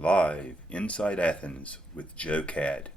live inside Athens with Joe Cad.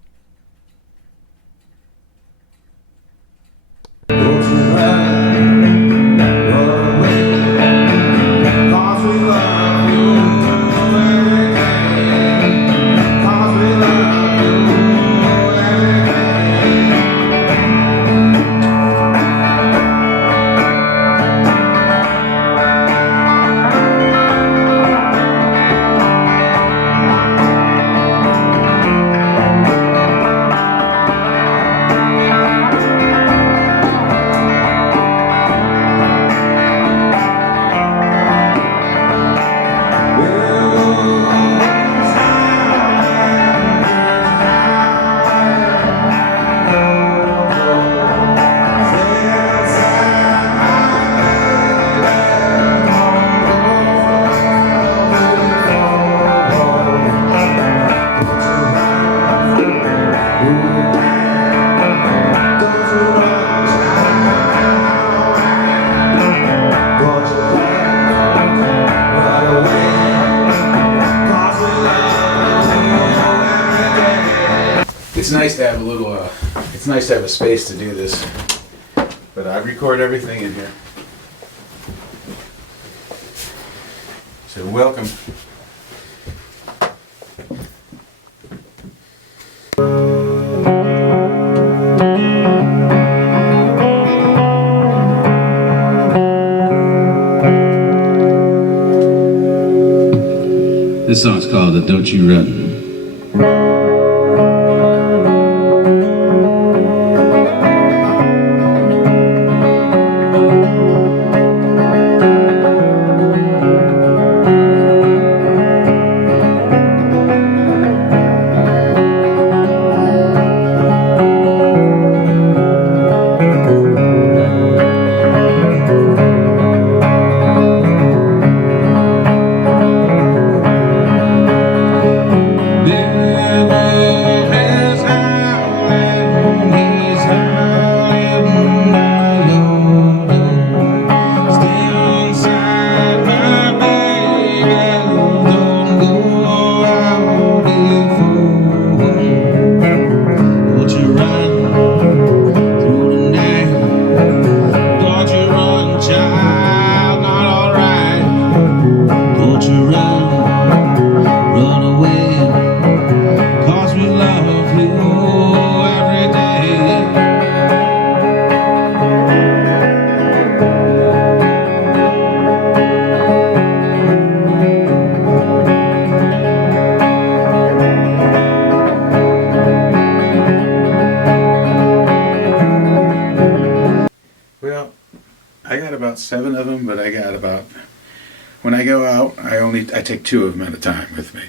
It's nice to have a little, it's nice to have a space to do this, but I record everything in here. So welcome. This song's called Don't You Run. I got about 7 of them, but I got about, when I go out, I take 2 of them at a time with me.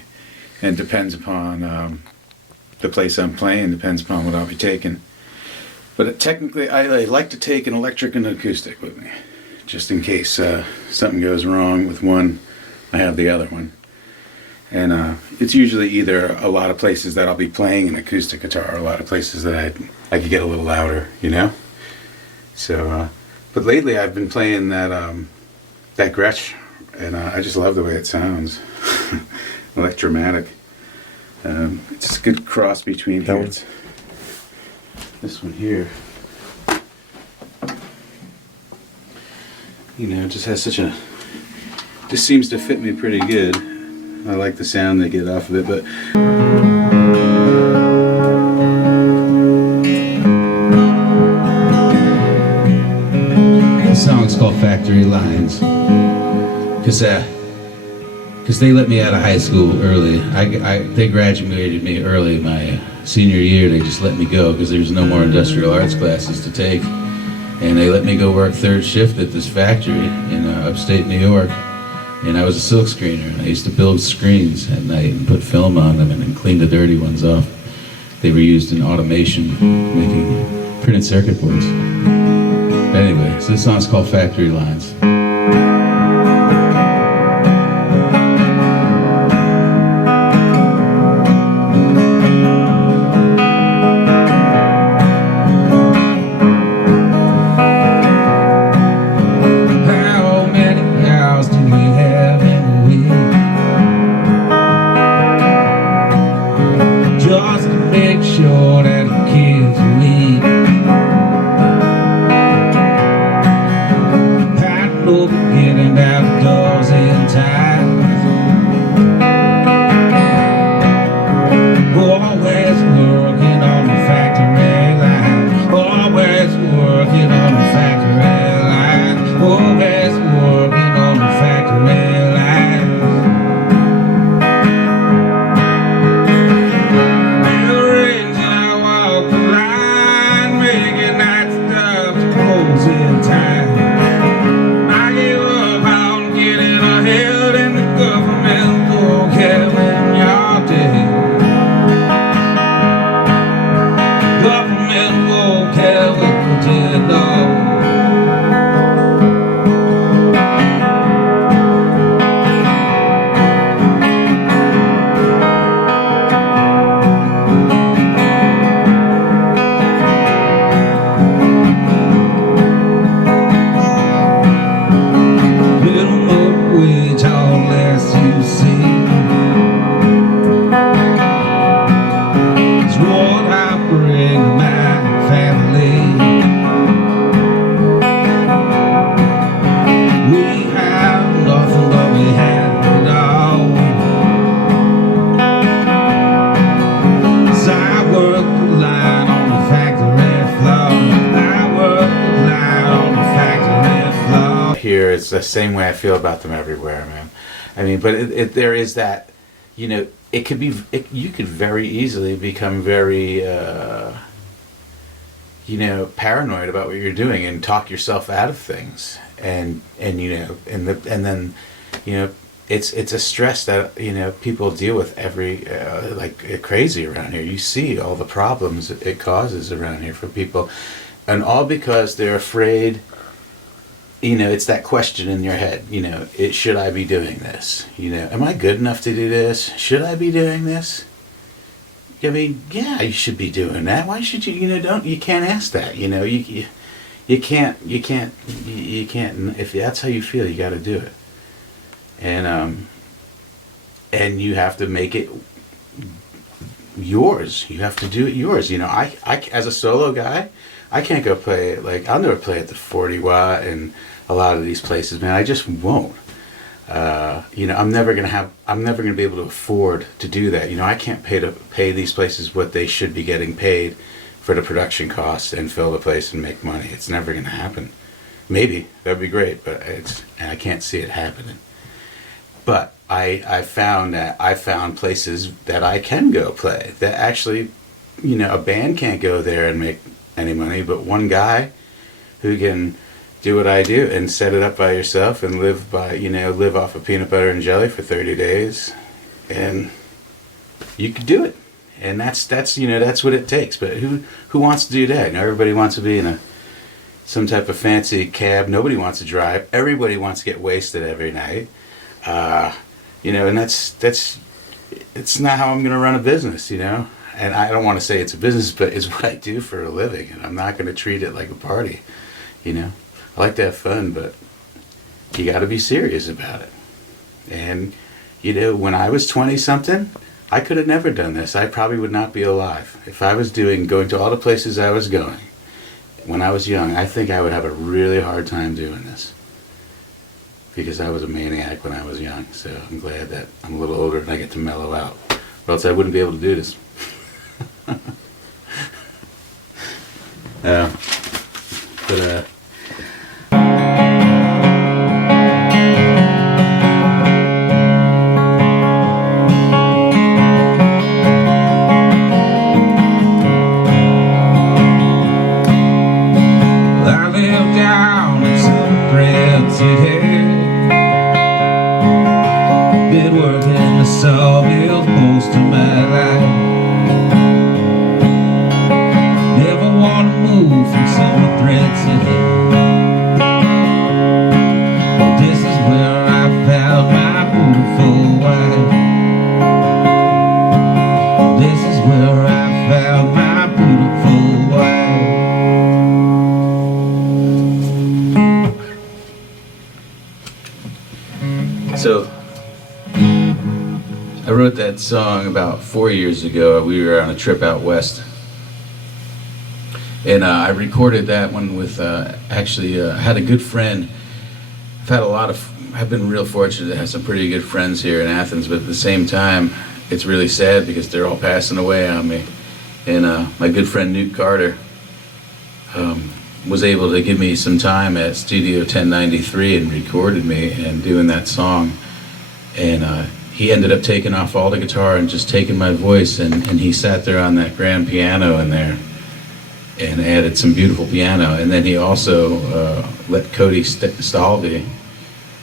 And it depends upon the place I'm playing, depends upon what I'll be taking. But technically, I like to take an electric and an acoustic with me, just in case something goes wrong with one, I have the other one. And it's usually either a lot of places that I'll be playing an acoustic guitar, or a lot of places that I could get a little louder, you know? So, but lately I've been playing that Gretsch, and I just love the way it sounds. Electromatic. It's a good cross between this one here. You know, it just has such a, just seems to fit me pretty good. I like the sound they get off of it, but the song's called Factory Lines, because they let me out of high school early. They graduated me early. My senior year, they just let me go because there's no more industrial arts classes to take, and they let me go work 3rd shift at this factory in upstate New York. And I was a silk screener, and I used to build screens at night and put film on them and then clean the dirty ones off. They were used in automation, making printed circuit boards. But anyway, so this song's called Factory Lines. How many hours do we have in a week? it's the same way I feel about them everywhere, man. I mean, but there is that, you know, it could be, you could very easily become very, you know, paranoid about what you're doing and talk yourself out of things, and you know, and then, you know, it's a stress that, you know, people deal with every like crazy around here. You see all the problems it causes around here for people, and all because they're afraid. You know, it's that question in your head, you know, should I be doing this? You know, am I good enough to do this? Should I be doing this? I mean, yeah, you should be doing that. Why should you, you know, you can't ask that, you know, you can't, if that's how you feel, you got to do it. And you have to make it yours. You have to do it yours. You know, I as a solo guy, I can't go play, like, I'll never play at the 40 Watt and a lot of these places, man. I just won't. You know, I'm never gonna be able to afford to do that. You know, I can't pay these places what they should be getting paid for the production costs and fill the place and make money. It's never gonna happen. Maybe that'd be great, but and I can't see it happening. But I found places that I can go play that actually, you know, a band can't go there and make any money, but one guy who can do what I do and set it up by yourself and live off of peanut butter and jelly for 30 days, and you could do it. And that's you know, that's what it takes. But who wants to do that? You know, everybody wants to be in some type of fancy cab. Nobody wants to drive. Everybody wants to get wasted every night. You know, and it's not how I'm going to run a business, you know. And I don't want to say it's a business, but it's what I do for a living, and I'm not going to treat it like a party, you know. I like to have fun, but you got to be serious about it. And, you know, when I was 20-something, I could have never done this. I probably would not be alive. If I was going to all the places I was going when I was young, I think I would have a really hard time doing this, because I was a maniac when I was young. So I'm glad that I'm a little older and I get to mellow out, or else I wouldn't be able to do this. But I live down in some thread city. Been working the sawmills most of my life. Never want to move from some thread city. Well, this is where I found my beautiful wife. This is where I found my beautiful wife. So, I wrote that song about 4 years ago. We were on a trip out west, and I recorded that one with I had a good friend. I've been real fortunate to have some pretty good friends here in Athens, but at the same time, it's really sad because they're all passing away on me. And my good friend Newt Carter was able to give me some time at Studio 1093 and recorded me and doing that song. And he ended up taking off all the guitar and just taking my voice, and he sat there on that grand piano in there and added some beautiful piano. And then he also let Cody Stalvey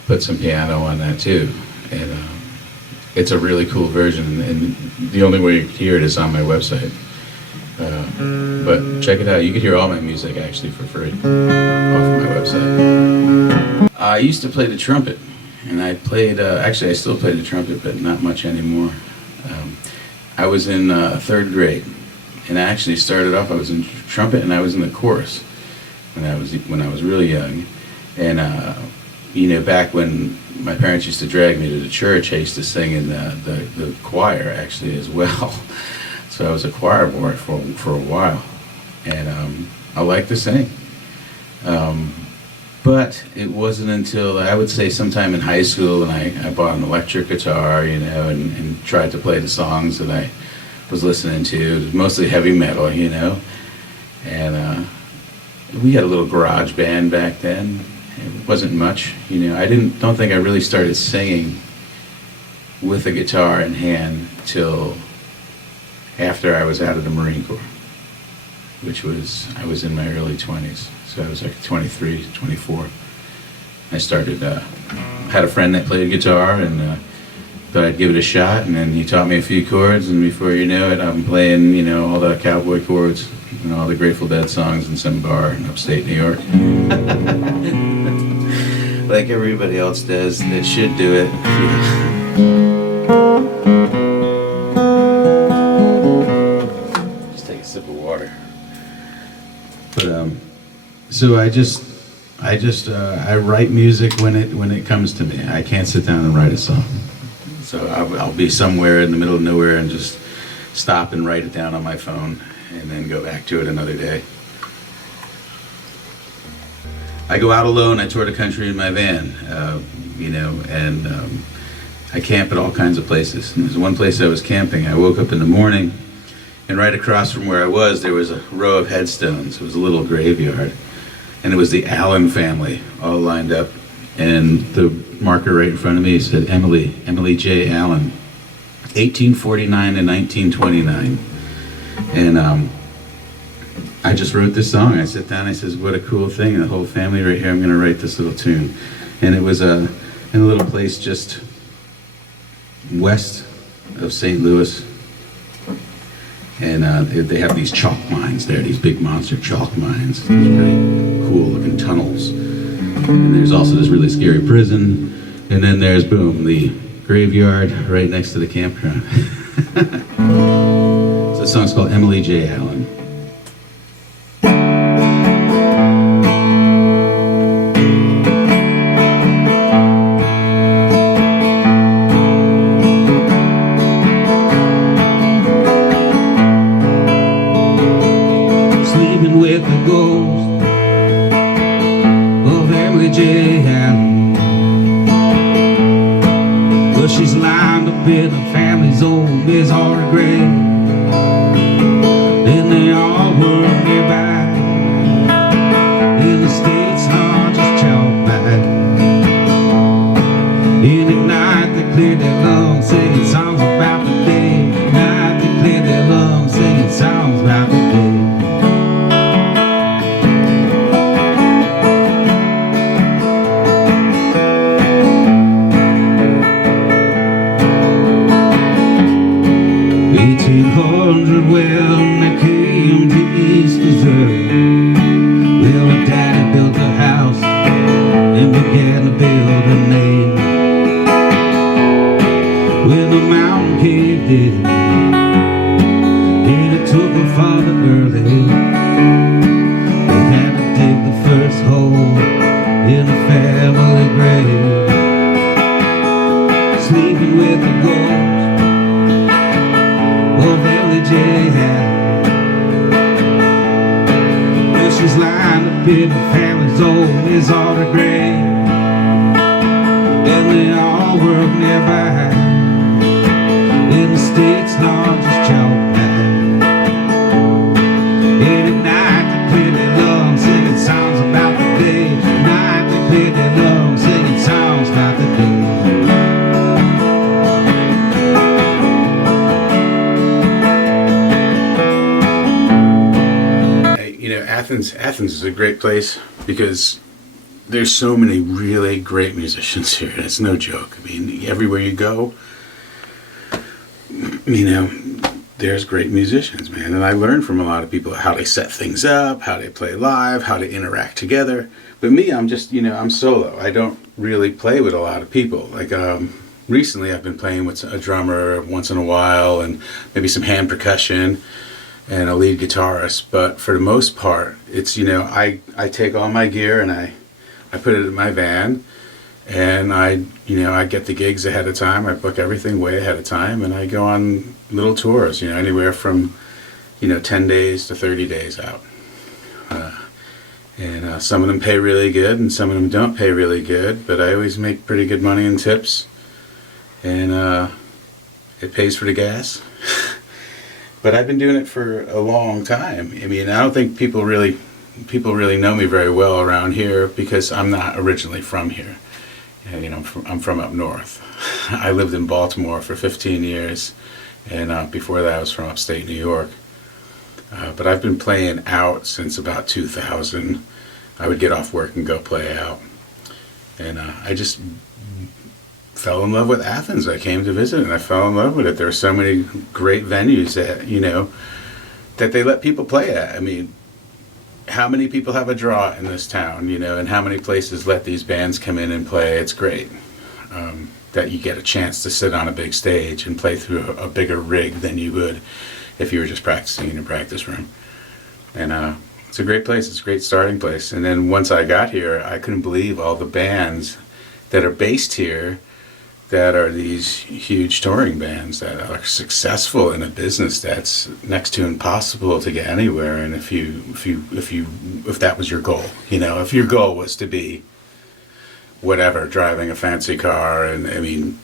put some piano on that too. And it's a really cool version, and the only way you can hear it is on my website. But check it out. You can hear all my music actually for free off of my website. I used to play the trumpet, and I played, actually I still play the trumpet, but not much anymore. I was in 3rd grade, and I actually started off, I was in trumpet and I was in the chorus when I was really young. And you know, back when my parents used to drag me to the church, I used to sing in the choir actually as well. So I was a choir boy for a while, and I liked to sing. But it wasn't until, I would say, sometime in high school when I bought an electric guitar, you know, and tried to play the songs that I was listening to. It was mostly heavy metal, you know. And we had a little garage band back then, It wasn't much, I don't think I really started singing with a guitar in hand till after I was out of the Marine Corps, I was in my early 20s, so I was like 23, 24. I started, had a friend that played guitar, and thought I'd give it a shot, and then he taught me a few chords, and before you know it, I'm playing, all the cowboy chords, and all the Grateful Dead songs in some bar in upstate New York. Like everybody else does that should do it. Just take a sip of water. But so I write music when it comes to me. I can't sit down and write a song. So I'll be somewhere in the middle of nowhere and just stop and write it down on my phone, and then go back to it another day. I go out alone. I tour the country in my van, and I camp at all kinds of places. And there's one place I was camping. I woke up in the morning, and right across from where I was, there was a row of headstones. It was a little graveyard, and it was the Allen family all lined up. And the marker right in front of me said Emily J. Allen, 1849 to 1929. And I just wrote this song. I sat down, I says, what a cool thing, the whole family right here, I'm gonna write this little tune. And it was in a little place just west of St. Louis. And they have these chalk mines there, these big monster chalk mines. These really cool looking tunnels. And there's also this really scary prison. And then there's, boom, the graveyard right next to the campground. So the song's called Emily J. Allen. Sleeping with the ghost of Emily J. Allen. Well, she's lined up in the family's old Missouri grave, and they all work nearby in the state's largest chalk mine. And at night they clear their lungs singing songs about the day. At night they clear their lungs singing songs about the day. When they came to East Missouri, well, her daddy built a house and began to build a name. When the mountain caved in and it took her father early, they had to dig the first hole in the family grave. Sleeping with the ghost of Emily J. Allen. Well, she's lined up in the family's old Missouri grave, and they all work nearby in the state's largest chalk mine. And at night they clear their lungs singing songs about the day. At night they clear their lungs singing songs about the day. Athens is a great place because there's so many really great musicians here. It's no joke. I mean, everywhere you go, there's great musicians, man. And I learned from a lot of people how they set things up, how they play live, how to interact together. But me, I'm just, I'm solo. I don't really play with a lot of people. Like, recently I've been playing with a drummer once in a while, and maybe some hand percussion and a lead guitarist, but for the most part, it's, I take all my gear and I put it in my van, and I get the gigs ahead of time. I book everything way ahead of time, and I go on little tours, anywhere from, 10 days to 30 days out. And some of them pay really good, and some of them don't pay really good, but I always make pretty good money in tips, and it pays for the gas. But I've been doing it for a long time. I mean, I don't think people really people really know me very well around here because I'm not originally from here. You know, I'm from up north. I lived in Baltimore for 15 years, and before that I was from upstate New York. But I've been playing out since about 2000. I would get off work and go play out. And I just fell in love with Athens. I came to visit and I fell in love with it. There are so many great venues that, you know, that they let people play at. I mean, how many people have a draw in this town, you know, and how many places let these bands come in and play? It's great that you get a chance to sit on a big stage and play through a bigger rig than you would if you were just practicing in your practice room. And it's a great place. It's a great starting place. And then once I got here, I couldn't believe all the bands that are based here that are these huge touring bands that are successful in a business that's next to impossible to get anywhere. And if that was your goal, you know, if your goal was to be whatever, driving a fancy car, and I mean,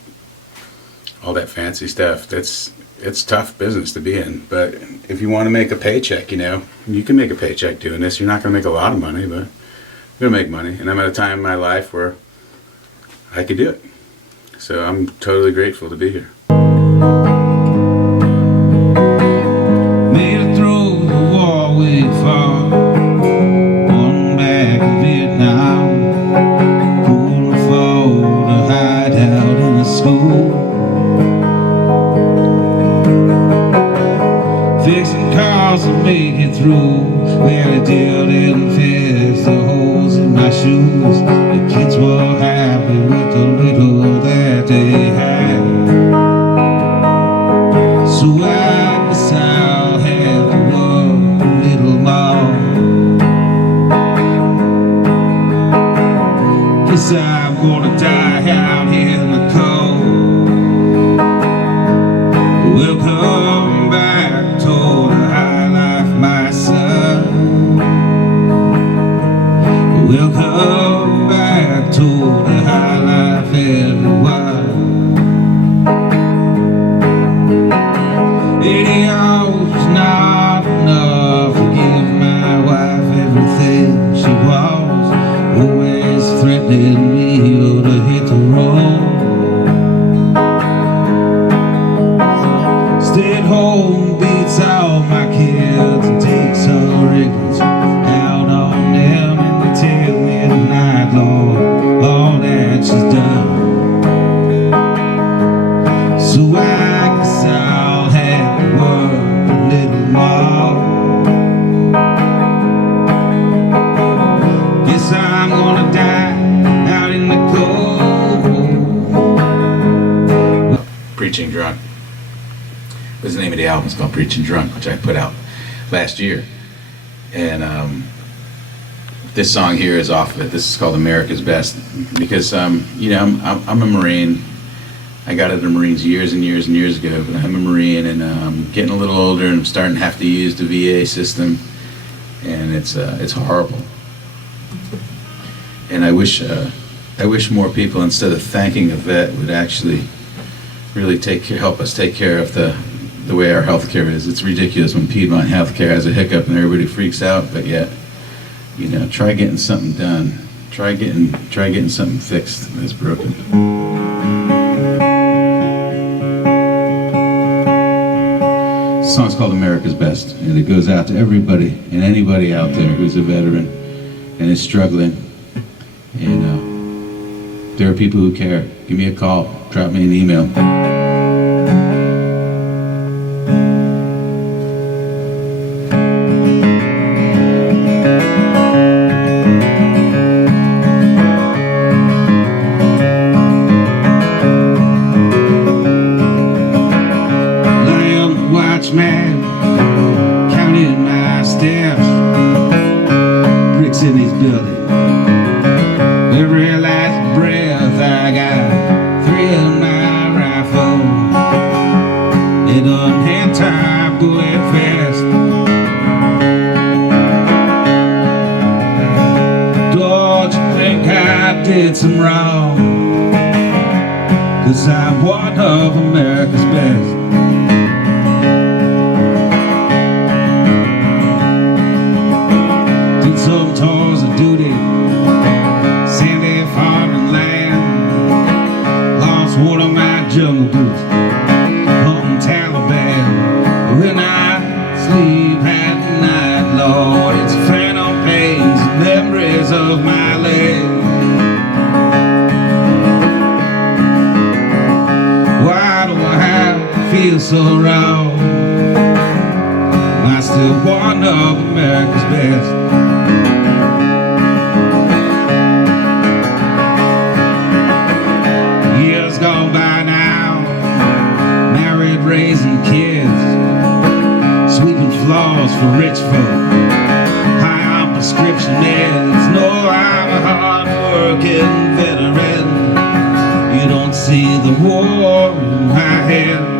all that fancy stuff, it's tough business to be in. But if you want to make a paycheck, you know, you can make a paycheck doing this. You're not going to make a lot of money, but you're going to make money. And I'm at a time in my life where I could do it. So I'm totally grateful to be here. Made it through the war we fought, won back in Vietnam, couldn't afford a hideout in a school, fixing cars to make it through, well it didn't fix the holes in my shoes. The kids were happy with the little that they had, so I guess I'll have to work a little more. Guess I'm gonna die out here in the cold. Welcome back to the high life, my son. Welcome back to the high life, everyone. 80 hours is not enough to give my wife everything she was, always threatening me to hit the road. Stay at home, beats all my kids, and takes her ignorance out on them, and they tell me tonight, Lord, all that she's done. So I guess I'll have to work a little more. Guess I'm gonna die out in the cold. Preaching Drunk was the name of the album. It's called Preaching Drunk, which I put out last year. And this song here is off of it. This is called America's Best because, you know, I'm a Marine. I got out of the Marines years and years and years ago, but I'm a Marine, and I'm getting a little older, and I'm starting to have to use the VA system, and it's horrible. And I wish more people, instead of thanking a vet, would actually really help us take care of the way our healthcare is. It's ridiculous when Piedmont Healthcare has a hiccup and everybody freaks out, but yet, you know, try getting something done. Try getting something fixed that's broken. The song's called America's Best, and it goes out to everybody and anybody out there who's a veteran and is struggling. And there are people who care. Give me a call, drop me an email. Man, counting my steps, bricks in these buildings. Every last breath I got, 3 in my rifle, it done hand-tie bullet fast. Don't you think I did some wrong? 'Cause I'm one of America's best. feel so wrong. I still one of America's best. Years gone by now, married, raising kids, sweeping floors for rich folk, high on prescription meds. No, I'm a hard-working veteran. You don't see the war in my head.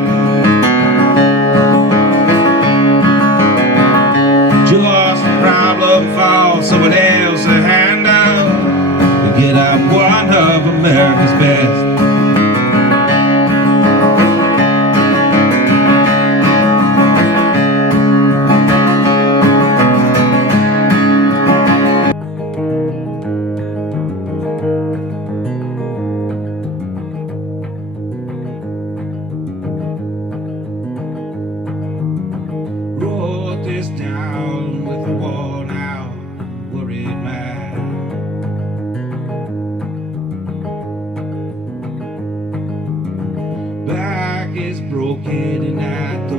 Just a problem for someone else to handle. To get out one of America's best. Wrote this down with a worn out, worried mind. Back is broken and I don't